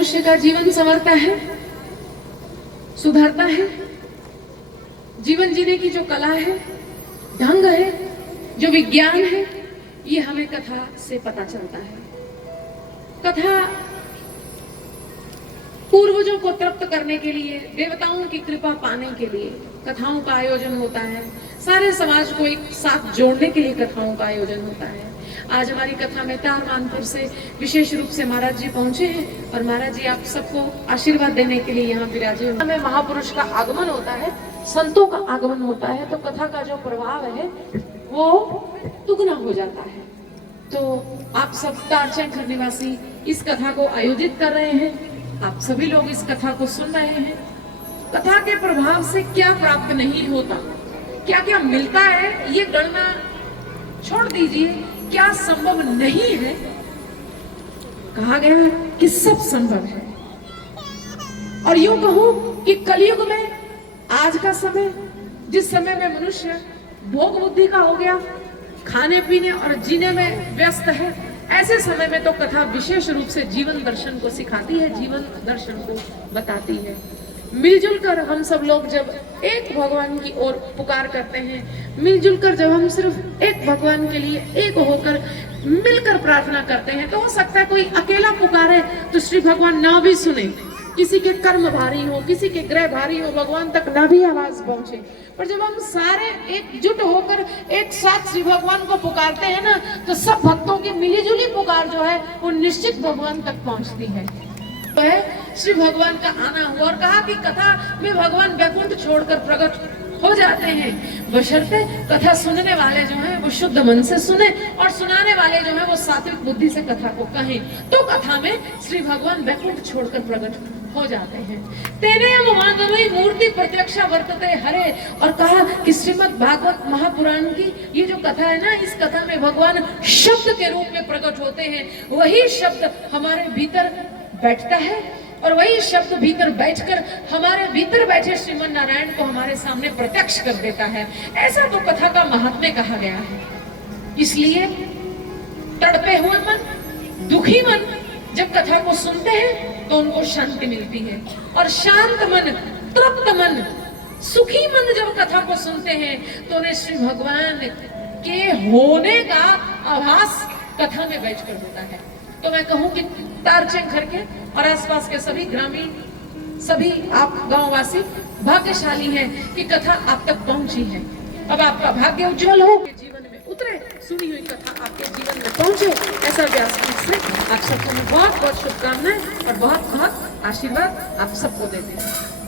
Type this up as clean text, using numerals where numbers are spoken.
मनुष्य का जीवन संवरता है, सुधरता है। जीवन जीने की जो कला है, ढंग है, जो विज्ञान है, ये हमें कथा से पता चलता है। कथा पूर्वजों को तृप्त करने के लिए, देवताओं की कृपा पाने के लिए कथाओं का आयोजन होता है। सारे समाज को एक साथ जोड़ने के लिए कथाओं का आयोजन होता है। आज हमारी कथा में तार मानपुर से विशेष रूप से महाराज जी पहुंचे हैं और महाराज जी आप सबको आशीर्वाद देने के लिए यहाँ विराजे हुए। हमें महापुरुष का आगमन होता है, संतों का आगमन होता है, तो कथा का जो प्रभाव है वो दुगना हो जाता है। तो आप सब तारचंद निवासी इस कथा को आयोजित कर रहे हैं, आप सभी लोग इस कथा को सुन रहे हैं। कथा के प्रभाव से क्या प्राप्त नहीं होता, क्या क्या मिलता है, ये गणना छोड़ दीजिए। क्या संभव नहीं है, कहा गया कि सब संभव है। और यूं कहूं कि कलयुग में आज का समय, जिस समय में मनुष्य भोग बुद्धि का हो गया, खाने पीने और जीने में व्यस्त है, ऐसे समय में तो कथा विशेष रूप से जीवन दर्शन को सिखाती है, जीवन दर्शन को बताती है। मिलजुल कर हम सब लोग जब एक भगवान की ओर पुकार करते हैं, मिलजुल कर जब हम सिर्फ एक भगवान के लिए एक होकर मिलकर प्रार्थना करते हैं, तो हो सकता है कोई अकेला पुकारे तो श्री भगवान ना भी सुने, किसी के कर्म भारी हो, किसी के ग्रह भारी हो, भगवान तक ना भी आवाज पहुंचे। पर जब हम सारे एकजुट होकर एक साथ श्री भगवान को पुकारते हैं ना, तो सब भक्तों की मिलीजुली पुकार जो है वो निश्चित भगवान तक पहुंचती है। तो है श्री भगवान का आना हुआ और कहा कि कथा में भगवान वैकुंठ छोड़कर प्रकट हो जाते हैं, बशर्ते कथा सुनने वाले जो हैं वो शुद्ध मन से सुने और सुनाने वाले जो हैं वो सात्विक बुद्धि से कथा को कहें। तो कथा में श्री भगवान वैकुंठ छोड़कर प्रकट हो जाते हैं। तेने मानवी मूर्ति प्रत्यक्षा वर्तते हरे। और कहा कि श्रीमद् भागवत महापुराण की ये जो कथा है ना, इस कथा में भगवान शब्द के रूप में प्रकट होते हैं। वही शब्द हमारे भीतर बैठता है और वही शब्द भीतर बैठकर हमारे भीतर बैठे श्रीमन नारायण को हमारे सामने प्रत्यक्ष कर देता है। ऐसा तो कथा का महात्म्य कहा गया है। इसलिए तड़पे हुए मन, दुखी मन जब कथा को सुनते हैं तो उनको शांति मिलती है, और शांत मन, तृप्त मन, सुखी मन जब कथा को सुनते हैं तो उन्हें श्री भगवान के होने का आभास कथा में बैठकर होता है। तो मैं कहूं कि तारचंद घर के और आसपास के सभी ग्रामीण, सभी आप गांववासी भाग्यशाली हैं कि कथा आप तक पहुंची है। अब आपका भाग्य उज्जवल हो, जीवन में उतरे, सुनी हुई कथा आपके जीवन में पहुंचे, ऐसा व्यासपीठ से आप सबको मैं बहुत बहुत शुभकामनाएं और बहुत बहुत आशीर्वाद आप सबको देते हैं।